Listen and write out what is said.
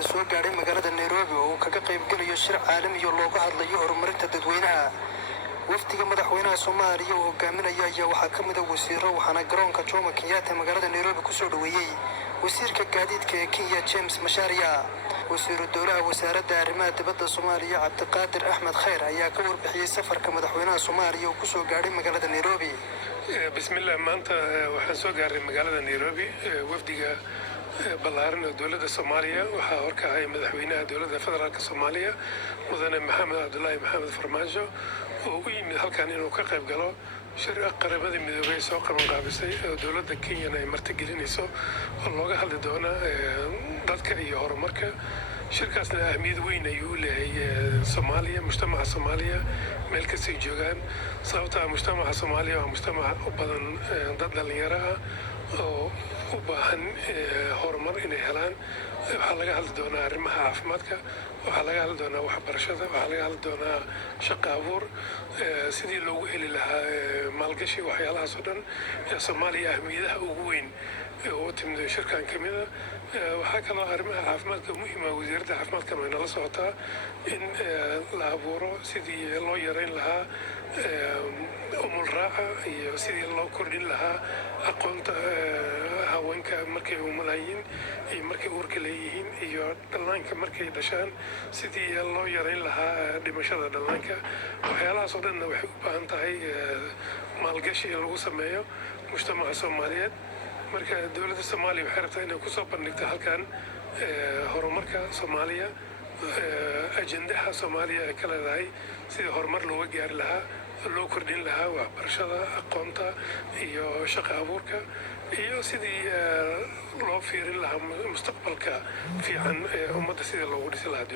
maanta soo gaadhay magaalada Nairobi oo kaga qayb galayo shir caalami oo looga hadlayo horumarinta dadweynaha. wafdiga madaxweynaha Soomaaliya oo hogaaminaya ayaa waxaa ka mid ah wasiiro waxaana garoonka Jomo Kenyatta magaalada Nairobi ku soo dhaweeyay wasiirka gaadiidka ee Kenya James Macharia. wasiiru dowlaha wasaaradda arrimaha dibadda Soomaaliya Cabdiqaadir Axmed Khayr ayaa ka warbixiyay safarka madaxweynaha Soomaaliya oo ku soo gaadhay magaalada Nairobi. bismillah maanta waxaan soo gaaray magaalada Nairobi wafdiga balaaran ee dowladda Soomaaliya waxaa horkacay madaxweynaha dowladda federaalka Soomaaliya mudane Maxamed Cabdullaahi Maxamed Farmaajo oo u yimid halkan inuu ka qayb galo shir qaramada midoobay soo qabanqaabisay oo dowladda Kenya ay martigelinayso oo looga hadli doono dadka iyo horumarka. shirkaasna ahmiyad weyn ayuu leeyahay Soomaaliya mujtamaca Soomaaliya meel kasta joogaan sababta mujtamaca Soomaaliya waa mujtamac u badan dad dhalinyaro ah oo u baahan horumar inay helaan. waxaa laga hadli doonaa arrimaha caafimaadka, waxaa laga hadli doonaa waxbarashada, waxaa laga hadli doonaa shaqo abuur, sidii loogu heli lahaa maalgashi waxyaalahaas oo dhan. Soomaaliya ahmiyadaha ugu weyn oo timid shirkan ka mid ah. waxaa kaloo arrimaha caafimaadka muhiim ah wasaaradda caafimaadka ay nala socotaa in la abuuro sidii loo yareyn lahaa umul raaca iyo sidii loo kordhin lahaa aqoonta haweenka markay umulayiin iyo markay uurka leeyihiin iyo dhallaanka markay dhashaan sidii loo yareyn lahaa dhimashada dhallaanka. waxyaalahaas oo dhanna waxay u baahan tahay maalgashi in lagu sameeyo mujtamaca Soomaaliyeed. marka dowladda Soomaaliya waxay rabtaa inay ku soo bandhigto halkan horumarka Soomaaliya, ajendaha Soomaaliya ay ka leedahay sidii horumar looga gaari lahaa, loo kordhin lahaa waxbarashada, aqoonta iyo shaqo abuurka iyo sidii loo fiirin lahaa mustaqbalka fiican ee ummadda sidii loogu dhisi lahaa.